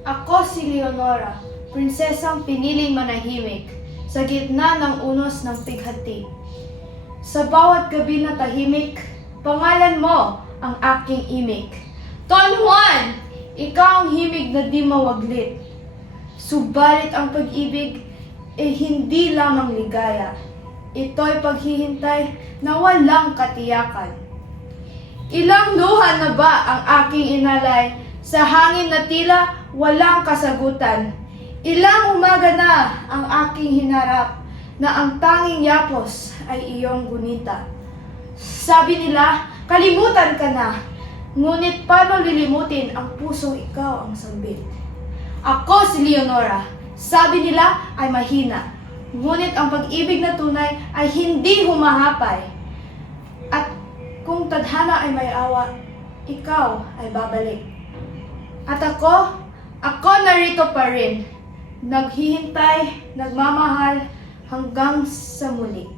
Ako si Leonora, prinsesang piniling manahimik sa gitna ng unos ng pighati. Sa bawat gabi na tahimik, pangalan mo ang aking imik. Don Juan, ikaw ang himig na di mawaglit. Subalit ang pag-ibig ay hindi lamang ligaya. Ito'y paghihintay na walang katiyakan. Ilang luha na ba ang aking inalay sa hangin na tila walang kasagutan? Ilang umaga na ang aking hinarap na ang tanging yapos ay iyong gunita. Sabi nila, kalimutan ka na, ngunit paano lilimutin ang pusong ikaw ang sambit? Ako si Leonora, sabi nila ay mahina, ngunit ang pag-ibig na tunay ay hindi humahapay. At kung tadhana ay may awa, ikaw ay babalik. At ako narito pa rin, naghihintay, nagmamahal hanggang sa muli.